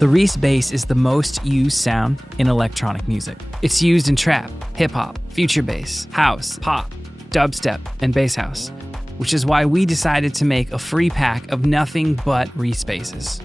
The Reese Bass is the most used sound in electronic music. It's used in trap, hip-hop, future bass, house, pop, dubstep, and bass house, which is why we decided to make a free pack of nothing but Reese Basses.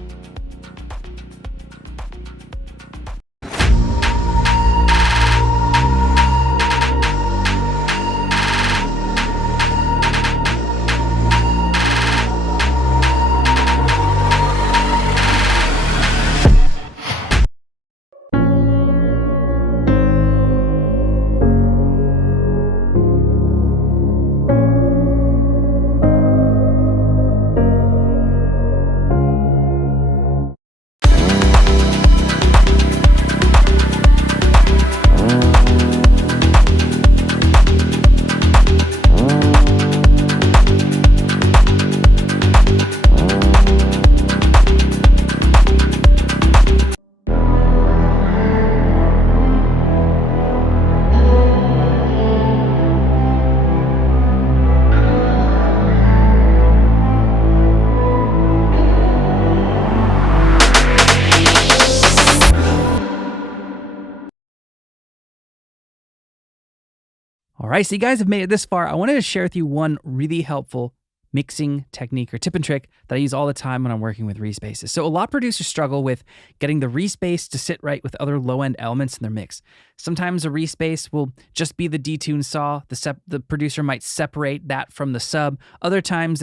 All right, so you guys have made it this far. I wanted to share with you one really helpful mixing technique or tip and trick that I use all the time when I'm working with Reese basses. So a lot of producers struggle with getting the Reese bass to sit right with other low-end elements in their mix. Sometimes a Reese bass will just be the detune saw. The producer might separate that from the sub. Other times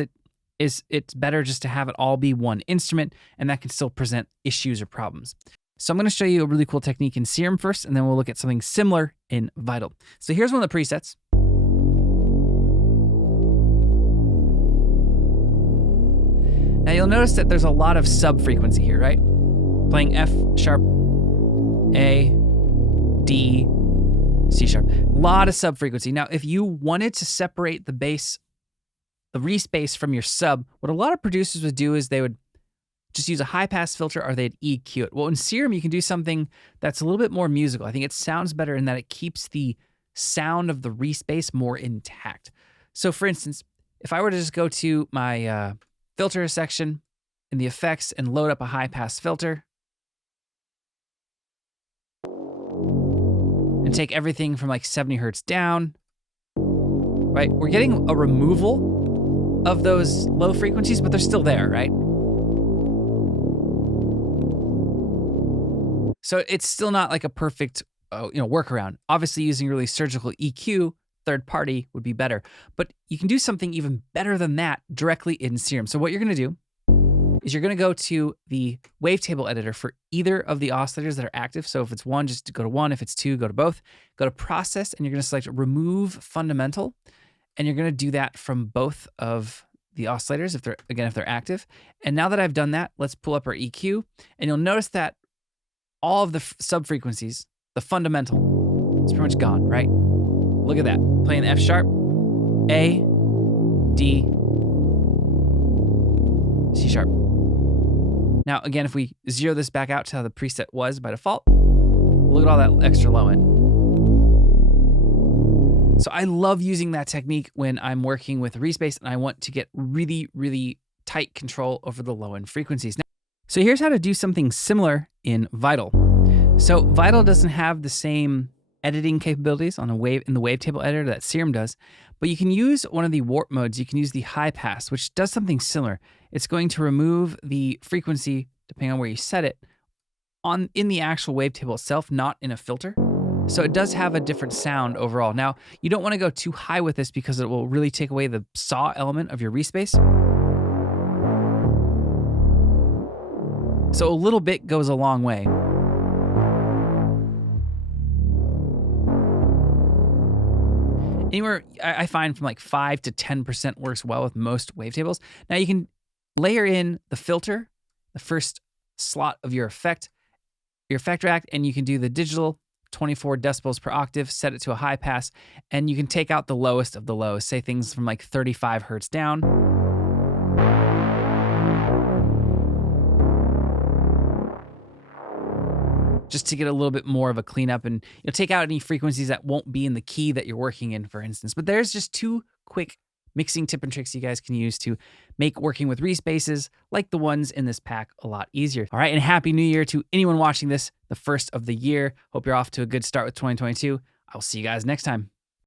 it's better just to have it all be one instrument, and that can still present issues or problems. So I'm going to show you a really cool technique in Serum first, and then we'll look at something similar in Vital. So here's one of the presets. Now you'll notice that there's a lot of sub frequency here, right? Playing F sharp, A, D, C sharp. A lot of sub frequency. Now if you wanted to separate the bass, the Reese bass from your sub, what a lot of producers would do is they would just use a high pass filter or they'd EQ it. Well, in Serum, you can do something that's a little bit more musical. I think it sounds better in that it keeps the sound of the Reese bass more intact. So for instance, if I were to just go to my filter section in the effects and load up a high pass filter and take everything from like 70 hertz down, right? We're getting a removal of those low frequencies, but they're still there, right? So it's still not like a perfect workaround. Obviously, using really surgical EQ, third party, would be better. But you can do something even better than that directly in Serum. So what you're going to do is you're going to go to the wavetable editor for either of the oscillators that are active. So if it's one, just go to one. If it's two, go to both. Go to Process, and you're going to select Remove Fundamental. And you're going to do that from both of the oscillators, if they're active. And now that I've done that, let's pull up our EQ. And you'll notice that all of the sub-frequencies, the fundamental, is pretty much gone, right? Look at that. Playing F sharp, A, D, C sharp. Now, again, if we zero this back out to how the preset was by default, look at all that extra low end. So I love using that technique when I'm working with Reese bass and I want to get really, really tight control over the low end frequencies. Now, so here's how to do something similar in Vital. So Vital doesn't have the same editing capabilities in the wavetable editor that Serum does, but you can use one of the warp modes. You can use the high pass, which does something similar. It's going to remove the frequency, depending on where you set it, in the actual wavetable itself, not in a filter. So it does have a different sound overall. Now, you don't want to go too high with this because it will really take away the saw element of your Reese bass. So a little bit goes a long way. Anywhere, I find from like 5 to 10% works well with most wavetables. Now you can layer in the filter, the first slot of your effect rack, and you can do the digital 24 decibels per octave, set it to a high pass, and you can take out the lowest of the lows, say things from like 35 hertz down. Just to get a little bit more of a cleanup, and you'll take out any frequencies that won't be in the key that you're working in, for instance. But there's just two quick mixing tip and tricks you guys can use to make working with Reese basses like the ones in this pack a lot easier. All right, and Happy New Year to anyone watching this, the first of the year. Hope you're off to a good start with 2022. I'll see you guys next time.